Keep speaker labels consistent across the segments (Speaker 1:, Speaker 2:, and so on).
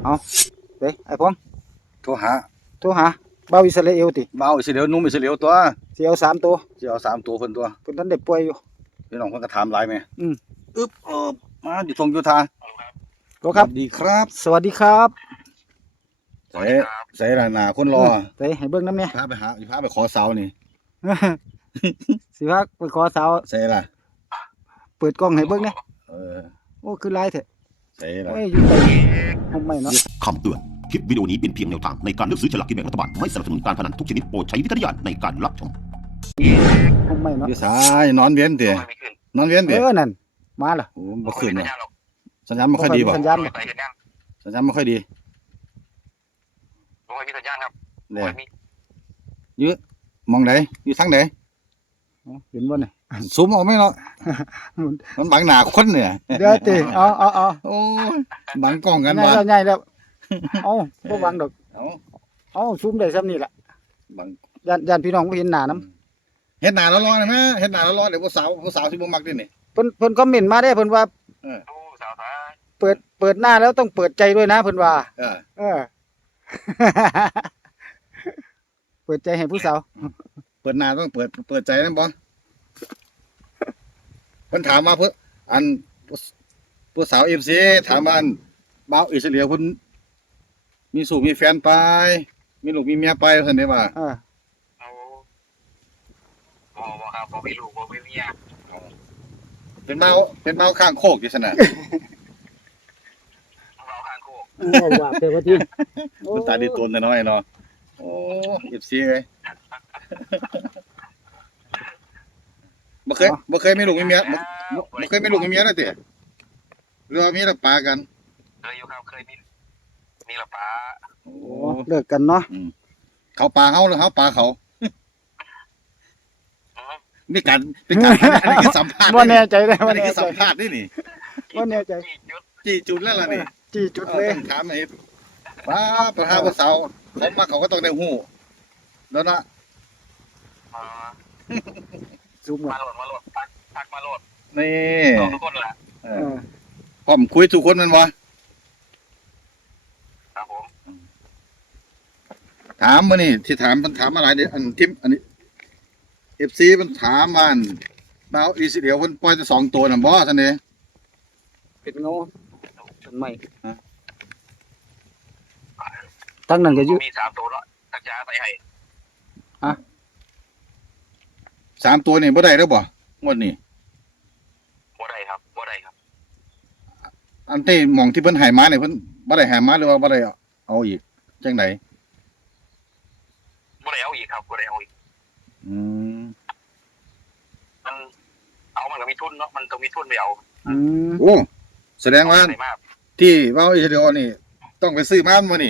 Speaker 1: เอาเด้ไอ้พง
Speaker 2: โทรหา
Speaker 1: โทรหาบ่าวอิสราเอลติ
Speaker 2: เบาอิสราเอลนุ่มอิสราเอลตัว
Speaker 1: สิเอา3ตัว
Speaker 2: สิเอา3ตัวเพิ่นตัว
Speaker 1: เพิ่นทันได้ป่วยอยู่
Speaker 2: พี่น้องเพิ่นก็ถามหลายแม่อึ๊บมาอยู่ทงอยู่ทา
Speaker 1: โลครับ
Speaker 2: ดีครับ
Speaker 1: สวัสดีครับ
Speaker 2: ใส่ละหน้าคนรอ
Speaker 1: ไปให้เบิ่งนำแหน่
Speaker 2: พาไปขอเสานี่
Speaker 1: สิพาไปขอสาว
Speaker 2: ใส่ละ
Speaker 1: เปิดกล้องให้เบิ่งแหน่
Speaker 2: เออ
Speaker 1: โอ้คือหลายแท้
Speaker 2: ใส่ละ
Speaker 1: โอ้ยอยู่ไกลผมไม่เนาะ
Speaker 3: คำเตือน คลิปวิดีโอนี้เป็นเพียงแนวทางในการเลือกซื้อฉลากกินแบ่งรัฐบาล ไม่สนับสนุนการพนันทุกชนิดโปรดใช้วิจารณญาณในการรับชม
Speaker 1: ผมไม่เนาะ
Speaker 2: อยู่สายนอนเวียนตินอนเวียนติ
Speaker 1: นั่นมาล่ะ
Speaker 2: โอ้บ่ขึ้นว่ะสัญญาณบ่ค่อยดีบ่
Speaker 1: สัญญาณบ่
Speaker 2: สัญญาณบ่ค่อยดี
Speaker 4: มีสัญญาณครับ
Speaker 2: เด้อยู่มองไหนอยู่ทางไหน
Speaker 1: เห็นบ่เนี่ย
Speaker 2: ซูมออกไหมเนาะมันบังหน้าคนเนี่ย
Speaker 1: เดี๋ยวติเอา
Speaker 2: โอ้ยบังกล้องกัน
Speaker 1: ใหญ่
Speaker 2: ว่ะ
Speaker 1: แล้วใหญ่แล้วเอาบ่บังดอก
Speaker 2: เอา
Speaker 1: เอาซูมได้ซ้ำนี่ล่ะ
Speaker 2: บัง
Speaker 1: ย่านพี่น้องบ่เห็นหน้านำ
Speaker 2: เฮ็ดหน้าร้อนๆนะแม่เฮ็ดหน้าร้อนๆเดี๋ยวผู้สาวสิบ่มักเด้นี่
Speaker 1: เพิ่นคอมเมนต์มาได้เพิ่นว่า
Speaker 4: ตู้สาวสาย
Speaker 1: เปิดหน้าแล้วต้องเปิดใจด้วยนะเพิ่นว่า
Speaker 2: เออ
Speaker 1: เออ เปิดใจให้ผู้สาว
Speaker 2: เปิดหน้าต้องเปิดใจนำบ่เพิ่นถามมาเพิ่นอันผู้สาว FC ถามว่าอันบ่าวอิสราเอลเพิ่นมีสู่มีแฟนไปมีลูกมีเมียไปเพิ่นได้ว่า
Speaker 1: เออ
Speaker 4: เอาบ่ครับบ่มีลูกบ่มีเมีย
Speaker 2: เป็นเมาข้างโคกอยู่ซั่นน่ะ
Speaker 4: เราข้างโคก
Speaker 1: ว่าแต่ว่าที่
Speaker 2: มันตาดีตนน้อยๆเนาะโอ้ FC เอ้ยบ่เคยมีลูกมีเมียบ่เคยมีลูกมีเมียแล้วติหรือว่ามีแต่ปากัน
Speaker 4: เคยอยู่ครับเคยมีละป้า
Speaker 2: โอ้
Speaker 1: เลิกกันเนาะ
Speaker 2: เขาปลาเขาหรือเขาปลาเขานี่การเป็นการอันนี้คือสัมภาษณ์
Speaker 1: บ่แน่ใจเลย
Speaker 2: อั
Speaker 1: บ่
Speaker 2: นนี้
Speaker 1: แน่
Speaker 2: คือ
Speaker 1: ใจ
Speaker 2: สัมภาษณ์นี่นี่
Speaker 1: บ่แน่ใจ
Speaker 2: จี้จุดแล้วล่ะนี่
Speaker 1: จี้จุดเลย
Speaker 2: ต้องถามไอ้ป้าประธานผู้สาวเขามาเขาก็ต้องได้ฮู้แล้วนะ
Speaker 1: ซูม
Speaker 4: มา
Speaker 1: ก่อน
Speaker 4: โหลดทักมาโหลด
Speaker 2: นี่
Speaker 4: ทุกคนแหละ
Speaker 2: เอ
Speaker 1: เอ
Speaker 2: อ
Speaker 1: อ
Speaker 2: พร้อมคุยทุกคนแมันบ่
Speaker 4: ครับผม
Speaker 2: ถามมื้อนี่ที่ถามมันถามอะไรเด้อันทิมอันนี้ FC มันถามว่าอันดาวอิสราเอลเพิ่นปล่อยแต่2ตัวน่ะบ่ซั่นเด้
Speaker 1: เป็นเงาต้นไม้ทั้งนั้นก็อยู่
Speaker 4: มี3ตัวเนาะทักจ้าใส่ให้
Speaker 2: 3ตัวนี่บ่ได้เด้อบ่งวดนี้
Speaker 4: บ่ได้ครับบ่ได้ครับ
Speaker 2: อันที่หม่องที่เพิ่นให้มาเนี่ยเพิ่นบ่ได้ให้มาหรือว่าบ่ได้เอาอีกจังได
Speaker 4: บ่ได้เอาอีกครับบ่ได้เอาอีก
Speaker 2: อืม
Speaker 4: มันเอามันก็มีทุนเนาะมันต้องมีทุนไปเอา
Speaker 1: อืม
Speaker 2: โอ้แสดงว่า
Speaker 4: ใส่มาก
Speaker 2: ที่เว้าอิสราเอลนี่ต้องไปซื้อมาบ่นี่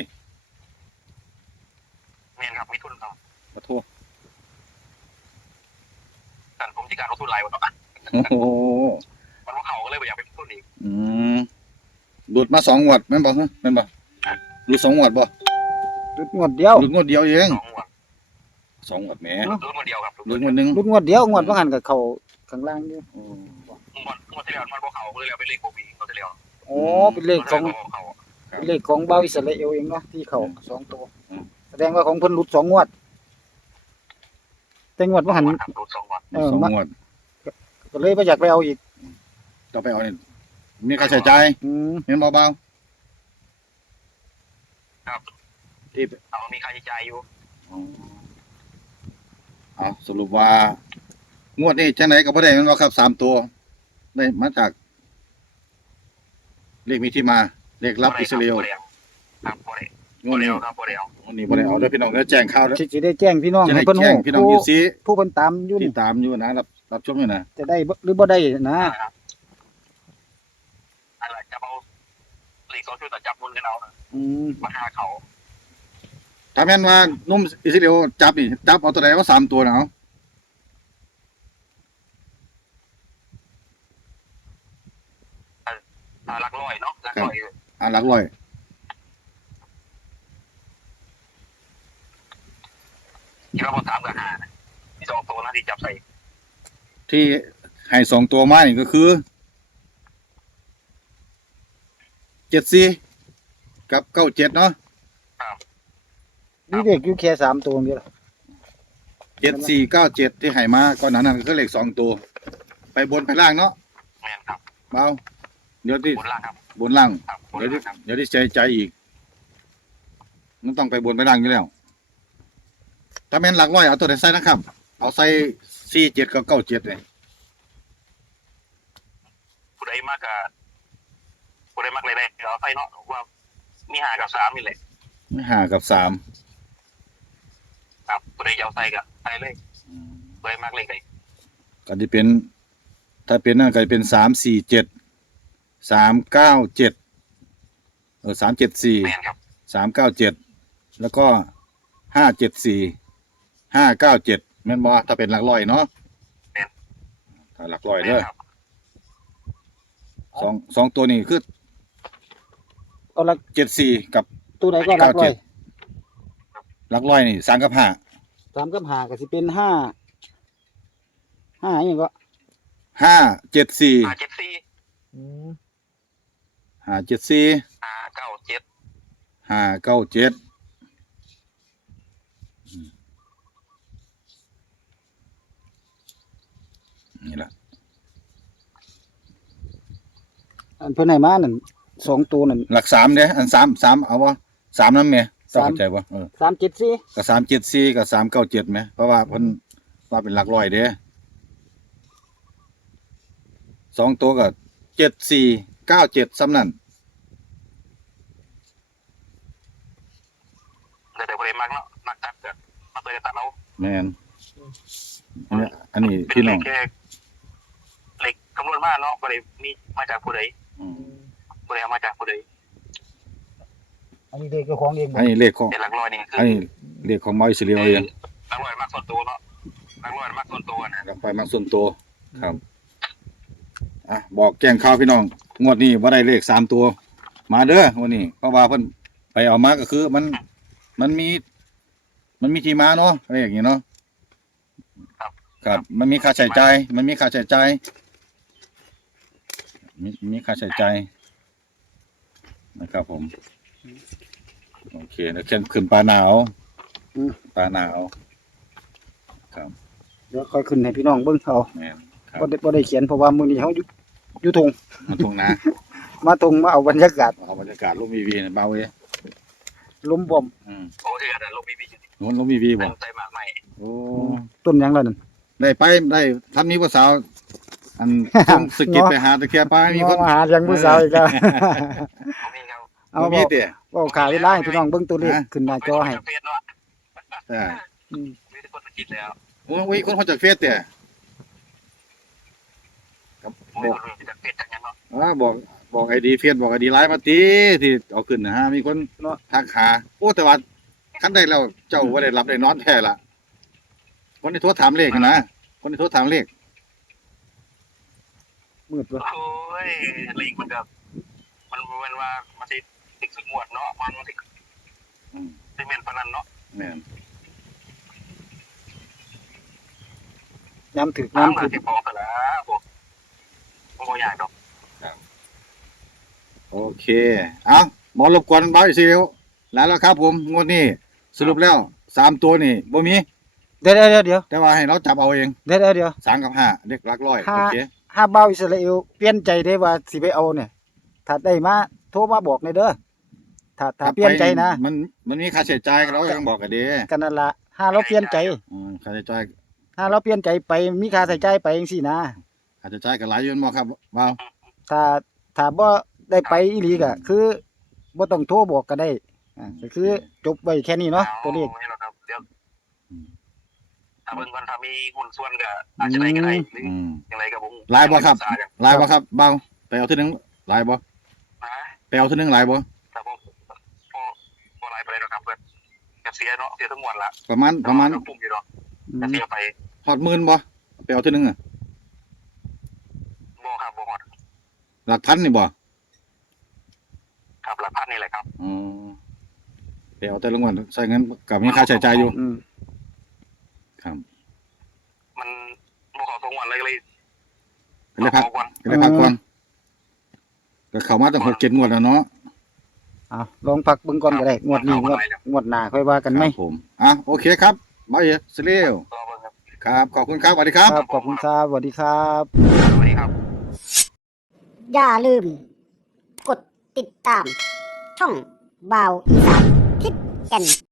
Speaker 4: แม่นครับมีทุนครับ
Speaker 2: ขอโทษ
Speaker 4: แต่ผมสิการลงทุนหลายกว่าเนาะ
Speaker 2: โอ้โห
Speaker 4: มันว่าเขาก็เลยบ่อยากไปลงทุนอีก
Speaker 2: อืมหลุดมา2งวดแม่นบ่ฮะแม่นบ่หลุด2งวดบ่
Speaker 1: รุดงวดเดียว
Speaker 2: หลุดงวดเดียวเอง
Speaker 4: 2งวด
Speaker 2: 2งวดแหม
Speaker 4: รุ่นคนเดียวครับ
Speaker 2: หลุดงวดหนึง
Speaker 1: รุดงวดเดียวงวดบ่หันก็เข้าข้างล่างอยู่
Speaker 2: โอ้
Speaker 4: งวดที่แล้วมันบ่เขาเลยแล้วไปเลขโควิดงวดที่แล้ว
Speaker 1: โอ้เป็นเลขของ
Speaker 4: เขา
Speaker 1: เป็นเลขของบ่าวอิสราเอลเองเนาะที่เข้า2ตัวแสดงว่าของเพิ่นรุด2งวดแต่งวดบ่หัน
Speaker 4: ครับรุ่น2งวด
Speaker 1: เออ
Speaker 2: สอง
Speaker 1: มาง
Speaker 2: วด
Speaker 1: ก็เลยบ่อยากไปเอาอีก
Speaker 2: ต่อไปเอานี่มีค่าใช้จ่าย
Speaker 1: อืม
Speaker 2: เห็นบ่เบา
Speaker 4: ครับ
Speaker 2: ที่
Speaker 4: เอามีค่าใช้จ่ายอยู่
Speaker 2: เอาสรุปว่างวดนี้จังไดก็บ่ได้แม่นบ่ครับ3ตัวได้มาจากเลขมีที่มาเลขลับอิสราเอล
Speaker 4: ครับบ่ได้
Speaker 2: งวดนี้
Speaker 4: ครับบ่ได้เอา
Speaker 2: วันนี้บ่ได้เอาเด้อพี่น้องเด้อแจ้งข่าวเด้อ
Speaker 1: สิได้แจ้งพี่น้อง
Speaker 2: จะ
Speaker 1: ให้
Speaker 2: ได้
Speaker 1: เพิ่น
Speaker 2: แจ้
Speaker 1: ฮู้
Speaker 2: งพี่น้องอยู่ซิ
Speaker 1: ผู้เพิ่นตามอยู่
Speaker 2: ที่
Speaker 1: นี่
Speaker 2: ตามอยู่นะรับชมอยู่นะ
Speaker 1: จะได้หรือบ่ได้นะ
Speaker 4: อะไรจะเอาหลีกเขาช่วยแต่จับมือกันเอา
Speaker 1: อืม
Speaker 4: มาหาเขา
Speaker 2: ถ้าแม่นว่านุ่มอิสราเอลจับนี่จับเอาตัวใดว่า3ตัวนะเอา
Speaker 4: หลักร้อยเนาะหลักร้อย
Speaker 2: หลักร้อย
Speaker 4: คิดว่าบ่3กับ5นะมี2ตัวนะที่จับใส่
Speaker 2: ที่ให้2ตัวมานี่ก็คือ74 กับเก้าเจ็ดเนาะ
Speaker 1: นี่เด็กอยู่แค่3ตัวนี่ล่ะ
Speaker 2: 7497ที่ให้มาก่อนหน้านั้นก็คือเลข2ตัวไปบนไปล่างเนาะ
Speaker 4: แม่นครับ
Speaker 2: เบาเดี๋ยวที่
Speaker 4: บนล่างครับ
Speaker 2: บนล่าง
Speaker 4: ครับบน
Speaker 2: เดี๋ยวที่
Speaker 4: ล่างครับ
Speaker 2: เดี๋ยวที่ใจอีกมันต้องไปบนไปล่างอยู่แล้วถ้าแม่นหลักร้อยเอาตัวไหนใส่นะครับเอาใส่47กับ97นี่
Speaker 4: ผู้ใดมากกับผู้ใดมากเลยได้เอาไปเนาะว่ามี5กับ3นี่แหละ
Speaker 2: 5กับ3
Speaker 4: ครับผู้ใดเอาใส่กับใส่เลยผู้ใดมากเลยไง
Speaker 2: ก็สิเป็นถ้าเป็นนั่นก็จะเป็น347 397374
Speaker 4: แม่นครับ
Speaker 2: 397แล้วก็574 597แม่นบ่ถ้าเป็นหลักร้อยเนาะถ้าหลักร้อยเด้อ
Speaker 4: แม่นครับ
Speaker 2: สองตัวนี้คือ
Speaker 1: เอาละ
Speaker 2: 74กับ
Speaker 1: ตัวไหนก็หลักร้อย
Speaker 2: หลักร้อยนี่3กับ5
Speaker 1: 3กับ5ก็สิเป็น5อีหยังก็
Speaker 2: 574
Speaker 4: 574
Speaker 2: 574
Speaker 4: 597
Speaker 2: 597นี่ล่ะ
Speaker 1: อันเพิ่นให้มานั่น2ตัวนั่น
Speaker 2: หลัก3เด้ออัน3เอาบ่3นำแหมต้องเข้าใจบ่
Speaker 1: 374
Speaker 2: ก็374กับ397แหมเพราะว่าเพิ่นว่าเป็นหลักร้อยเด้2ตัวก็7497ซ้ำนั่น
Speaker 4: แต่ผู้ใดมากเนาะมากตัดก็มาตัวตัดเอา
Speaker 2: แม่นอันนี้
Speaker 4: เป็น
Speaker 2: พี่น้อง
Speaker 4: แค่เหล็กคำนวณมาเนาะบ่ได้มีมาจากผู้ใด
Speaker 2: อืม
Speaker 4: บ่ได้เอามาจากผู้ใด
Speaker 1: อันนี้เด็กเจ้าของเองบ่
Speaker 2: อันนี้เลขของ
Speaker 4: แต่หลักร้อยนี่คือ
Speaker 2: อันนี้เลขของมาอิสราเอลเอง
Speaker 4: หลักร้อยมากส่วนตัวเนาะหลักร้อยมากส่วนตัวนะ
Speaker 2: หลักไปมักส่วนตัวครับอ่ะบอกแจ้งข่าวพี่น้องงวดนี้บ่ได้เลข3ตัวมาเด้อวันนี้เพราะว่าเพิ่นไปเอามาก็คือมันมีที่มาเนาะอะไรอย่างงี้เนาะครับมันมีค่าใช้จ่ายมีค่าใช้จ่ายนะครับผมโอเคแล้วขึ้นปลาหนาวปลาหนาวครับ
Speaker 1: เดี๋ยวค่อยขึ้นให้พี่น้องเบิ่งเอา
Speaker 2: แม่นครับ
Speaker 1: บ่ได้เขียนเพราะว่ามื้อนี้เฮาอยู่ทุ่ง
Speaker 2: มันตรงนะ
Speaker 1: มาทุ่งมาเอาบรรยากาศ
Speaker 2: เอาบรรยากาศลมวีเนี่ยเบาเว้ย
Speaker 1: ลมบ่ม
Speaker 4: โอเคแต่ลงบีบี
Speaker 2: นู้นลมวีบ่
Speaker 4: ใส่หมากใหม่
Speaker 2: โอ้
Speaker 1: ต้นหยังล่ะนั่น
Speaker 2: ได้ท่านมีผู้สาวอันส่งสกิดไปหาตะเคียนไปมีคน
Speaker 1: มาหาเลี้ยงผู้สาวอีกแล้ว
Speaker 4: ผมเองครับ
Speaker 1: เอา
Speaker 2: บ่
Speaker 1: บ
Speaker 2: มี
Speaker 1: อก
Speaker 2: เด้
Speaker 1: บอกข่าวเวลาให้พี่น้องเบิ่งตัวเลขขึ้นหน้าจอให้
Speaker 4: เฟซเนาะ
Speaker 2: อ่า
Speaker 1: อืม
Speaker 4: มีทุกคนสกิดแล้ว
Speaker 2: โอ้ยคนเขาจากเฟซเด้
Speaker 4: โอ้ยจากเฟซจากยังเนาะ
Speaker 2: บอกไอดีเฟซบอกไอดีไลน์มาติที่เอาขึ้นนะฮะมีคนทักหาโอ้แต่ว่าคันได้แล้วเจ้าบ่ได้รับได้นอนแท้ล่ะคนที่โทรถามเลขนะคนที่โทรถามเลข
Speaker 1: มืดว่ะ
Speaker 4: โอ้ยลิงมันกับมันว่ามันสิติดสงวดเนาะมันสิเป็นเมนพนันเนาะ
Speaker 2: แม่น
Speaker 1: ย้ำถึก
Speaker 4: น้ำ
Speaker 1: ย้ำ
Speaker 4: มั
Speaker 1: ถึ
Speaker 4: น
Speaker 1: ก
Speaker 4: สิพอกันแล้วบ่อยากดอก
Speaker 2: โอเคเอาหมอรบกวนเบาอีกทีเดียวแล้วครับผมงวดนี้สรุปแล้ว3ตัวนี่บ่มี
Speaker 1: เดี๋ยว
Speaker 2: แต่ว่าให้เราจับเอาเอง
Speaker 1: เดี๋ยว
Speaker 2: 3กับ5เด็กหลักร้อย
Speaker 1: ห้า
Speaker 2: โอเค
Speaker 1: ถ้าเบาอิสราเอลเปลี่ยนใจได้ว่าสิไปเอาเนี่ยถ้าได้มาโทรมาบอกในอยเด้อถ้าเปลี่ยนใจนะ
Speaker 2: มันมีค่าใช้จ่ายเรายังบอกกันเด้
Speaker 1: กันนั่นล่ะถ้าเราเปลี่ยนใจ
Speaker 2: ค่าใช้จ่าย
Speaker 1: ถ้าเราเปลี่ยนใจไปมีค่าใช้จ่ายไปจังซี่นะ
Speaker 2: ค่าใช้จ่ายก็หลายอยู่บ่ครับว้าว
Speaker 1: ถ้าบ่ได้ไปอีหลีก็คือบ่ต้องโทรบอกก็ได้ก็คือจบไว้แค่นี้เนาะตัวเลข
Speaker 4: ไม่หรอกครับเดี๋ยวถ้าเบิ่งวันถ้ามีหุ้นส่วนก็อาจจะได้ก็ได้หรือ
Speaker 2: อืม
Speaker 4: ยังไงก็บ่
Speaker 2: หลายบ่ครับหลายบ่ครับเบาไปเอาทีนึงหลายบ่
Speaker 4: นะ
Speaker 2: ไปเอาทีนึงหลายบ่
Speaker 4: แต่บ่หลายไปเลยครับเพิ่นก็เสียเนาะเสียทั้งมวลละ
Speaker 2: ประมาณ
Speaker 4: ปุ่มอยู่เนาะก็เสียไป
Speaker 2: ฮอดหมื่นบ่ไปเอาทีนึงอะ
Speaker 4: บ่ครับบ่ฮอด
Speaker 2: หลักพันนี่บ่
Speaker 4: ครับหลักพันนี่แหละครับ
Speaker 2: อ๋อไปเอาแต่ละงวดใช้เงินก็มีค่าใช้จ่ายอยู่
Speaker 1: อืม
Speaker 2: ครับ
Speaker 4: มันบ่เข้าตรงวันเลย
Speaker 2: ก็เลยพัก
Speaker 4: เอาก่อน
Speaker 2: ก็เลยพักก่อนก็เข้ามาตั้ง6-7งวดแล้วเนาะ
Speaker 1: เอาลองพักเบิ่งก่อนก็ได้งวดนี้งวดหน้าค่อยว่ากันไหม
Speaker 2: ครับผมโอเคครับมาเอกสเลว
Speaker 4: รอเบิ่งครับ
Speaker 2: ครับขอบคุณครับสวัสดีครับ
Speaker 1: ครับขอบคุณครับสวัสดีครับ
Speaker 4: สวัสดีครับ
Speaker 5: อย่าลืม กดติดตาม ช่องบ่าวอีสานทิศแก่น